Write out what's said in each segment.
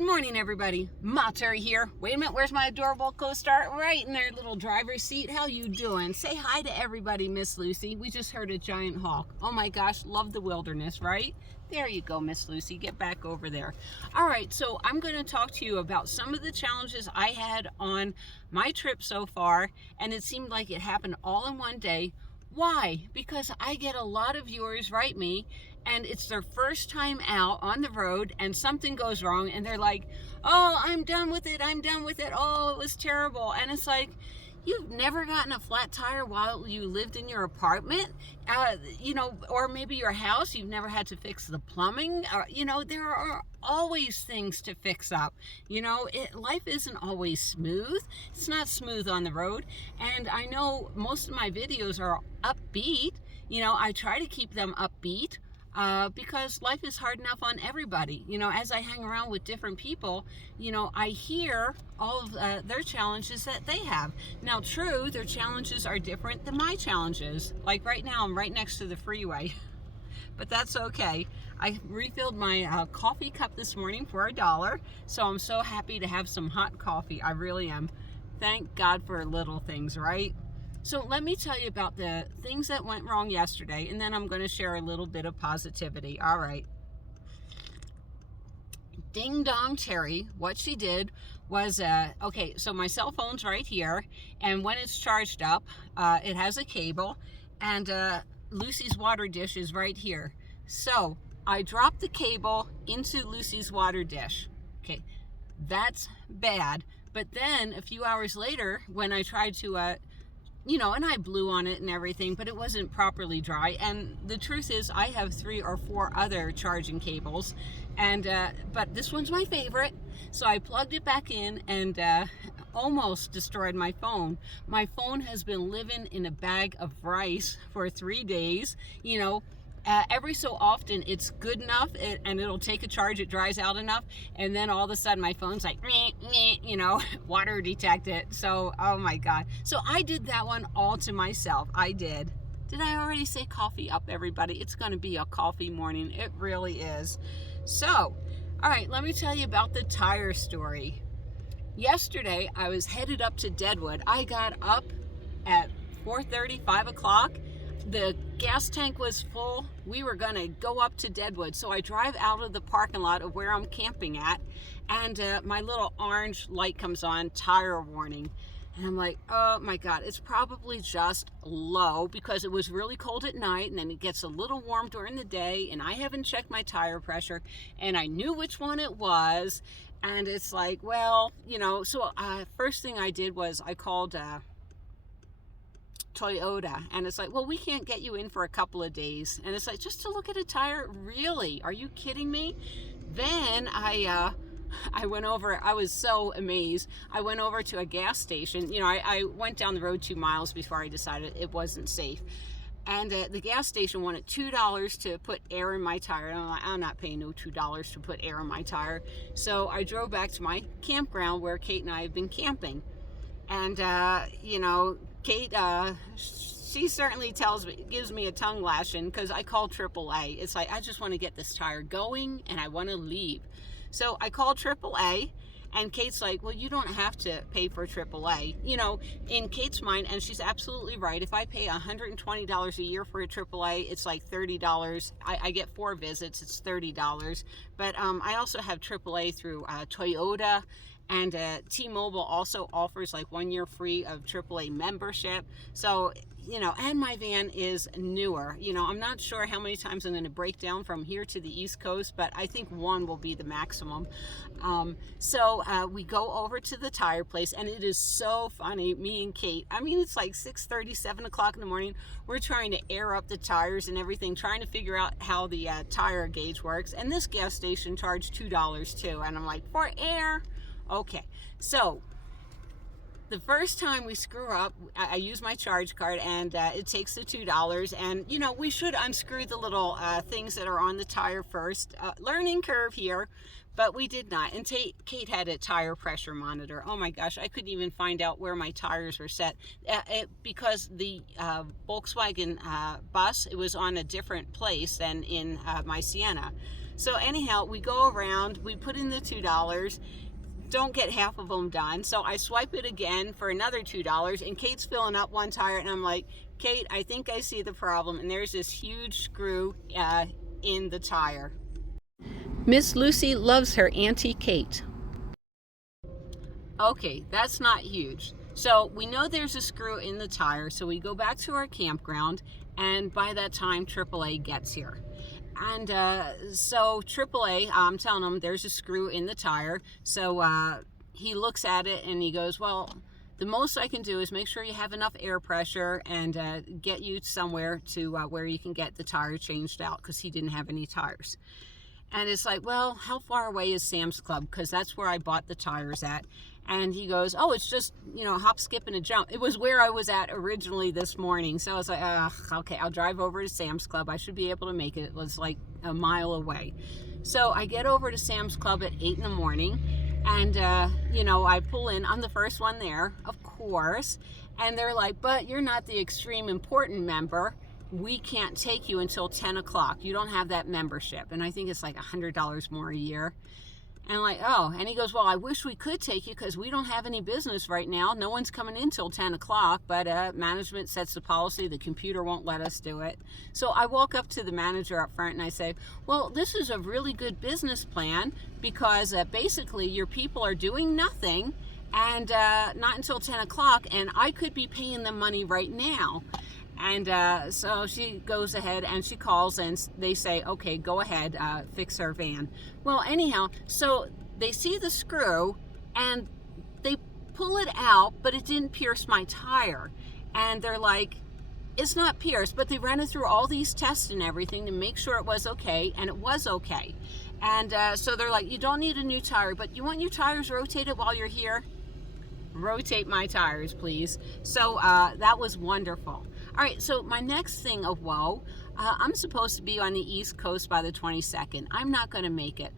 Good morning, everybody. Ma Terry here. Wait a minute, where's my adorable co-star? Right in their little driver's seat. How you doing? Say hi to everybody, Miss Lucy. We just heard a giant hawk. Oh my gosh, love the wilderness, right? There you go, Miss Lucy. Get back over there. All right, so I'm going to talk to you about some of the challenges I had on my trip so far, and it seemed like it happened all in one day. Why? Because I get a lot of viewers write me and it's their first time out on the road and something goes wrong and they're like, oh, I'm done with it. Oh, it was terrible. And it's like, you've never gotten a flat tire while you lived in your apartment, or maybe your house. You've never had to fix the plumbing. There are always things to fix up. Life isn't always smooth. It's not smooth on the road. And I know most of my videos are upbeat. I try to keep them upbeat. Because life is hard enough on everybody. As I hang around with different people, I hear all of their challenges that they have. Now, true, their challenges are different than my challenges. Like right now, I'm right next to the freeway, but that's okay. I refilled my coffee cup this morning for $1, so I'm so happy to have some hot coffee. I really am. Thank God for little things, right? So let me tell you about the things that went wrong yesterday, and then I'm going to share a little bit of positivity. All right. Ding dong Terry, what she did was, okay, so my cell phone's right here, and when it's charged up, it has a cable, and Lucy's water dish is right here. So I dropped the cable into Lucy's water dish. Okay, that's bad. But then a few hours later, when I tried to and I blew on it and everything, but it wasn't properly dry. And the truth is, I have 3 or 4 other charging cables, and but this one's my favorite. So I plugged it back in and almost destroyed my phone. My phone has been living in a bag of rice for 3 days. Every so often it's good enough and it'll take a charge, it dries out enough, and then all of a sudden my phone's like, water detected. So, oh my God. So I did that one all to myself. I did. Did I already say coffee up, everybody? It's going to be a coffee morning. It really is. So, all right, let me tell you about the tire story. Yesterday, I was headed up to Deadwood. I got up at 4:30, 5 o'clock. The gas tank was full. We were going to go up to Deadwood. So I drive out of the parking lot of where I'm camping at, and my little orange light comes on, tire warning. And I'm like, oh my God, it's probably just low because it was really cold at night and then it gets a little warm during the day, and I haven't checked my tire pressure, and I knew which one it was. And it's like, well, so first thing I did was I called Toyota, and it's like, well, we can't get you in for a couple of days. And it's like, just to look at a tire? Really? Are you kidding me? Then I went over. I was so amazed. I went over to a gas station. I went down the road 2 miles before I decided it wasn't safe. And the gas station wanted $2 to put air in my tire. And I'm like, I'm not paying no $2 to put air in my tire. So I drove back to my campground where Kate and I have been camping. And, Kate, she certainly gives me a tongue lashing because I called AAA. It's like, I just want to get this tire going and I want to leave. So I called AAA, and Kate's like, well, you don't have to pay for AAA. In Kate's mind, and she's absolutely right, if I pay $120 a year for a AAA, it's like $30. I get 4 visits, it's $30. But I also have AAA through Toyota. And T-Mobile also offers like 1 year free of AAA membership. So, and my van is newer. I'm not sure how many times I'm going to break down from here to the East Coast, but I think 1 will be the maximum. So we go over to the tire place, and it is so funny, me and Kate. I mean, it's like 6:30, 7 o'clock in the morning. We're trying to air up the tires and everything, trying to figure out how the tire gauge works. And this gas station charged $2 too. And I'm like, for air? Okay, so the first time we screw up, I use my charge card, and it takes the $2. And, we should unscrew the little things that are on the tire first. Learning curve here, but we did not. And Kate had a tire pressure monitor. Oh my gosh, I couldn't even find out where my tires were set because the Volkswagen bus, it was on a different place than in my Sienna. So anyhow, we go around, we put in the $2, don't get half of them done. So I swipe it again for another $2, and Kate's filling up one tire, and I'm like, Kate, I think I see the problem. And there's this huge screw in the tire. Miss Lucy loves her Auntie Kate. Okay, that's not huge. So we know there's a screw in the tire, so we go back to our campground, and by that time AAA gets here. And so AAA, I'm telling him there's a screw in the tire. So he looks at it and he goes, well, the most I can do is make sure you have enough air pressure and get you somewhere to where you can get the tire changed out, because he didn't have any tires. And it's like, well, how far away is Sam's Club? Because that's where I bought the tires at. And he goes, oh, it's just, hop, skip, and a jump. It was where I was at originally this morning. So I was like, okay, I'll drive over to Sam's Club. I should be able to make it. It was like a mile away. So I get over to Sam's Club at 8 in the morning. And, I pull in. I'm the first one there, of course. And they're like, but you're not the extreme important member. We can't take you until 10 o'clock. You don't have that membership. And I think it's like $100 more a year. And I'm like, oh, and he goes, well, I wish we could take you because we don't have any business right now. No one's coming in till 10 o'clock, but management sets the policy. The computer won't let us do it. So I walk up to the manager up front and I say, well, this is a really good business plan because basically your people are doing nothing and not until 10 o'clock, and I could be paying them money right now. And so she goes ahead and she calls and they say, okay, go ahead, fix her van. Well, anyhow, so they see the screw and they pull it out, but it didn't pierce my tire. And they're like, it's not pierced, but they ran it through all these tests and everything to make sure it was okay, and it was okay. And so they're like, you don't need a new tire, but you want your tires rotated while you're here? Rotate my tires, please. So that was wonderful. All right, so my next thing of woe, I'm supposed to be on the East Coast by the 22nd. I'm not going to make it.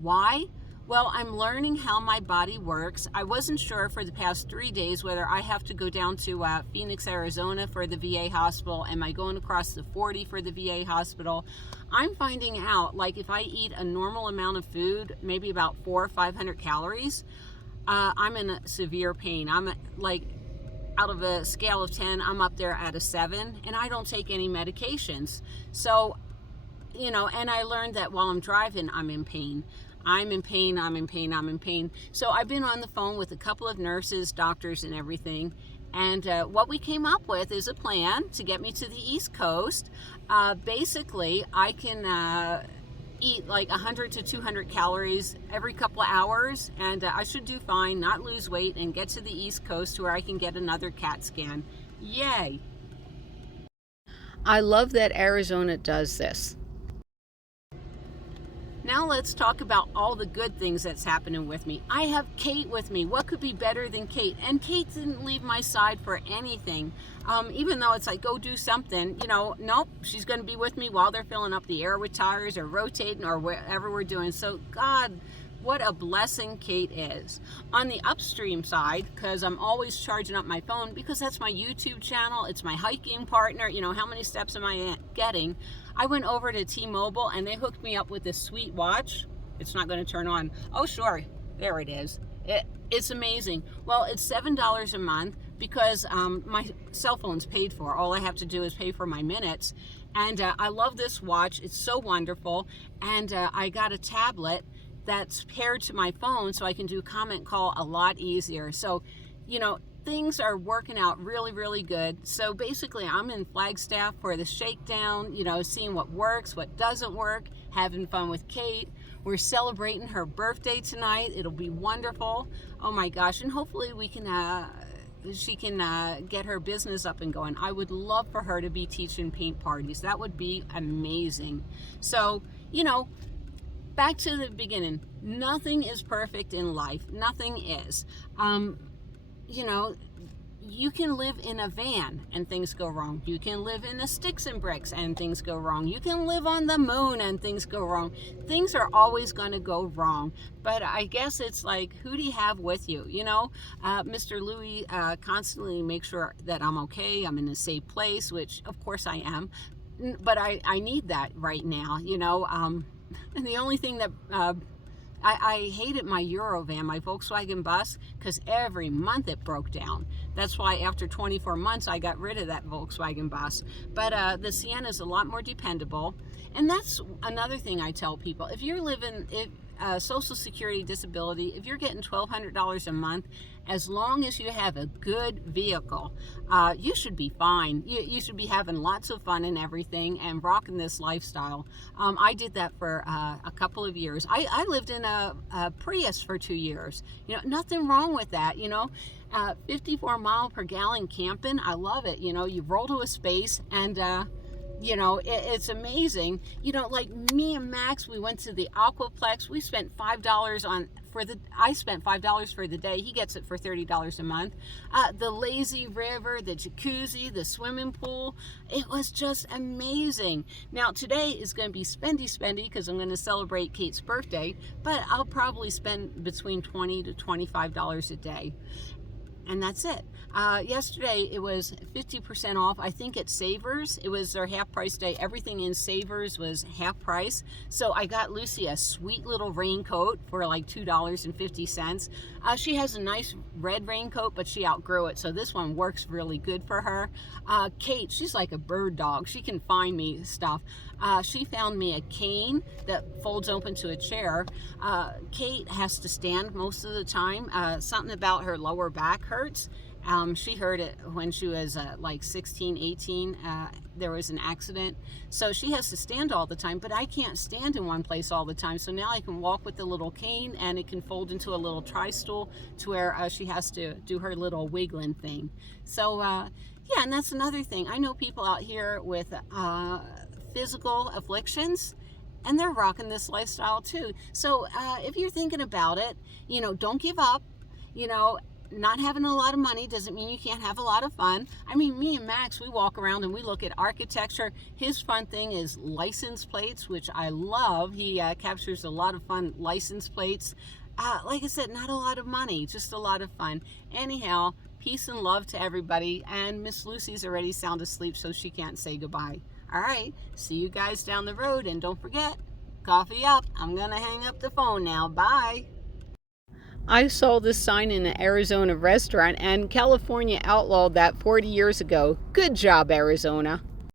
Why? Well, I'm learning how my body works. I wasn't sure for the past 3 days whether I have to go down to Phoenix, Arizona for the VA hospital. Am I going across the 40 for the VA hospital? I'm finding out, like, if I eat a normal amount of food, maybe about 400 or 500 calories, I'm in a severe pain. I'm like, out of a scale of 10, I'm up there at a 7, and I don't take any medications. So, and I learned that while I'm driving, I'm in pain. I'm in pain, I'm in pain, I'm in pain. So I've been on the phone with a couple of nurses, doctors, and everything. And what we came up with is a plan to get me to the East Coast. Basically, I can eat like 100 to 200 calories every couple of hours, and I should do fine, not lose weight, and get to the East Coast where I can get another CAT scan. Yay! I love that Arizona does this. Now let's talk about all the good things that's happening with me. I have Kate with me. What could be better than Kate? And Kate didn't leave my side for anything. Even though it's like, go do something, nope, she's going to be with me while they're filling up the air with tires or rotating or whatever we're doing. So God, what a blessing Kate is. On the upstream side, because I'm always charging up my phone because that's my YouTube channel, it's my hiking partner, how many steps am I getting? I went over to T-Mobile and they hooked me up with this sweet watch. It's not going to turn on. Oh, sure. There it is. It's amazing. Well, it's $7 a month because my cell phone's paid for. All I have to do is pay for my minutes. And I love this watch. It's so wonderful. And I got a tablet that's paired to my phone so I can do comment call a lot easier. So, things are working out really, really good. So basically, I'm in Flagstaff for the shakedown, seeing what works, what doesn't work, having fun with Kate. We're celebrating her birthday tonight. It'll be wonderful. Oh my gosh. And hopefully she can get her business up and going. I would love for her to be teaching paint parties. That would be amazing. So, back to the beginning. Nothing is perfect in life. Nothing is. You can live in a van and things go wrong. You can live in a sticks and bricks and things go wrong. You can live on the moon and things go wrong. Things are always going to go wrong. But I guess it's like, who do you have with you? Mr. Louis constantly makes sure that I'm okay. I'm in a safe place, which of course I am. But I need that right now, And the only thing that I hated my Eurovan, my Volkswagen bus, because every month it broke down. That's why after 24 months I got rid of that Volkswagen bus. But the Sienna is a lot more dependable. And that's another thing I tell people. If you're living Social Security disability, if you're getting $1,200 a month, as long as you have a good vehicle, you should be fine. You should be having lots of fun and everything and rocking this lifestyle. I did that for a couple of years. I lived in a Prius for 2 years. You know, nothing wrong with that, you know. 54 mile per gallon camping, I love it. You know, you roll to a space and you know, it's amazing. You know, like me and Max, we went to the Aquaplex. We spent $5 I spent $5 for the day. He gets it for $30 a month. The lazy river, the jacuzzi, the swimming pool. It was just amazing. Now, today is going to be spendy because I'm going to celebrate Kate's birthday, but I'll probably spend between $20 to $25 a day. And that's it. Yesterday it was 50% off. I think at Savers, it was their half price day. Everything in Savers was half price. So I got Lucy a sweet little raincoat for like $2.50. She has a nice red raincoat, but she outgrew it. So this one works really good for her. Kate, she's like a bird dog. She can find me stuff. She found me a cane that folds open to a chair. Kate has to stand most of the time. Something about her lower back hurts. She heard it when she was like 16, 18. There was an accident. So she has to stand all the time, but I can't stand in one place all the time. So now I can walk with the little cane and it can fold into a little tri-stool to where she has to do her little wiggling thing. So yeah, and that's another thing. I know people out here with physical afflictions, and they're rocking this lifestyle too. So if you're thinking about it, you know, don't give up. You know, not having a lot of money doesn't mean you can't have a lot of fun. I mean, me and Max, we walk around and we look at architecture. His fun thing is license plates, which I love. He captures a lot of fun license plates. Like I said, not a lot of money, just a lot of fun. Anyhow, peace and love to everybody. And Miss Lucy's already sound asleep, so she can't say goodbye. All right, see you guys down the road. And don't forget, coffee up. I'm going to hang up the phone now. Bye. I saw this sign in an Arizona restaurant, and California outlawed that 40 years ago. Good job, Arizona.